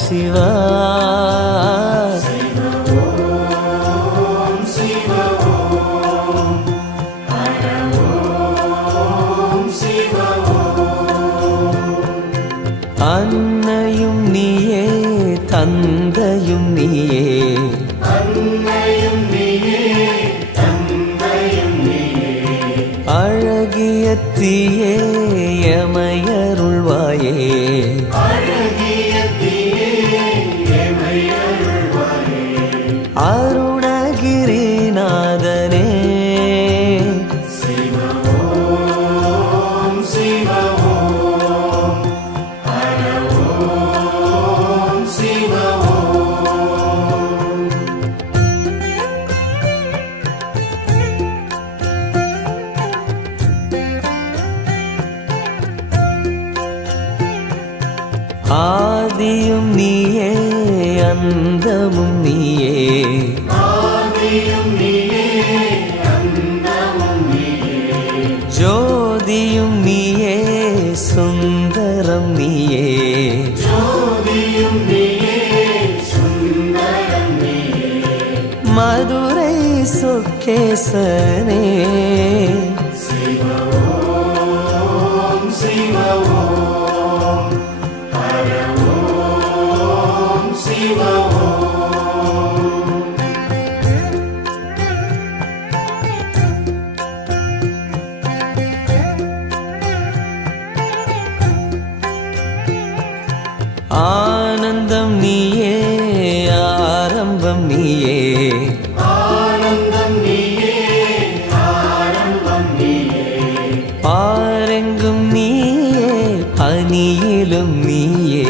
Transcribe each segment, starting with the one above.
சிவா அன்னையும் நீயே தந்தையும் நீயே அழகிய தீயே எமையருள்வாயே அருணகிரிநாதனே ஆதியும் நீயே அந்தமும் நீயே ஜோதியும் நீயே சுந்தரம் நீயே மதுரை சொக்கேசனே ஆனந்தம் நீயே ஆரம்பம் நீயே பாரெங்கும் நீயே பனியிலும் நீயே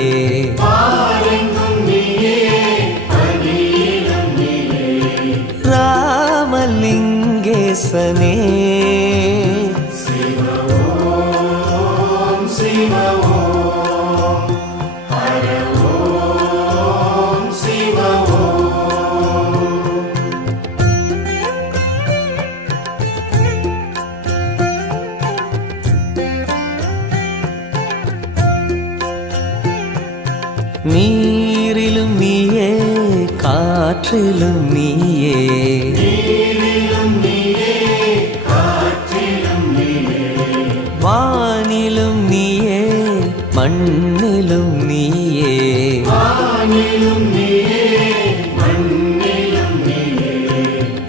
ராமலிங்கேசனே நீரிலும் நீயே காற்றிலும் நீயே வானிலும் நீயே மண்ணிலும் நீயே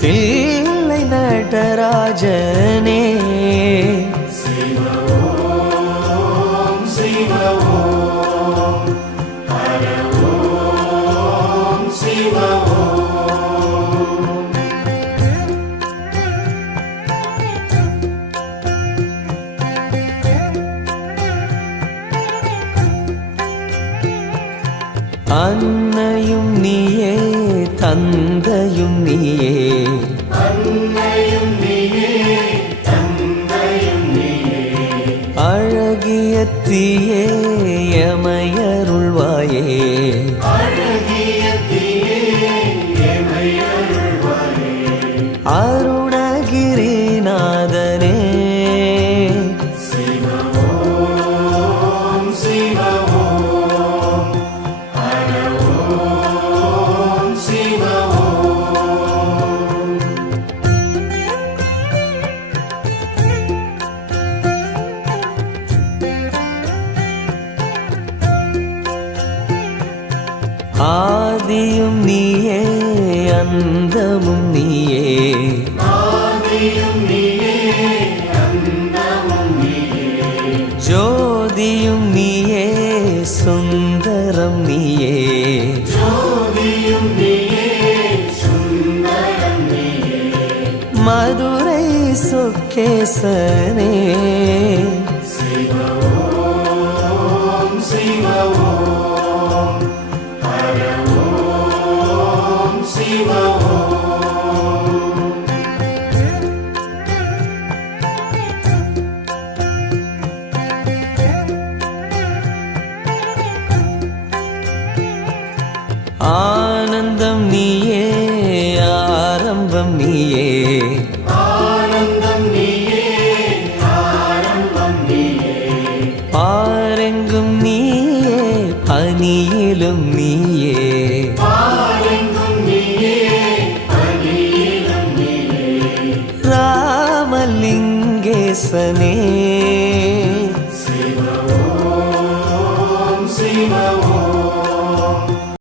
தில்லை நடராஜனே அன்னையும் நீயே தந்தையும் நீயே அழகிய தீயே எமையருள்வாயே அருணகிரிநாதனே ஆதியும் நீயே அந்தமும் நீயே ஜோதியும் நீயே சுந்தரம் நீயே மதுரை சொக்கேசனே ஆனந்தம் நீயே ஆரம்பம் நீயே பாரெங்கும் நீயே பனியே பணியிலும் நீயே ராமலிங்கேசனே சிவ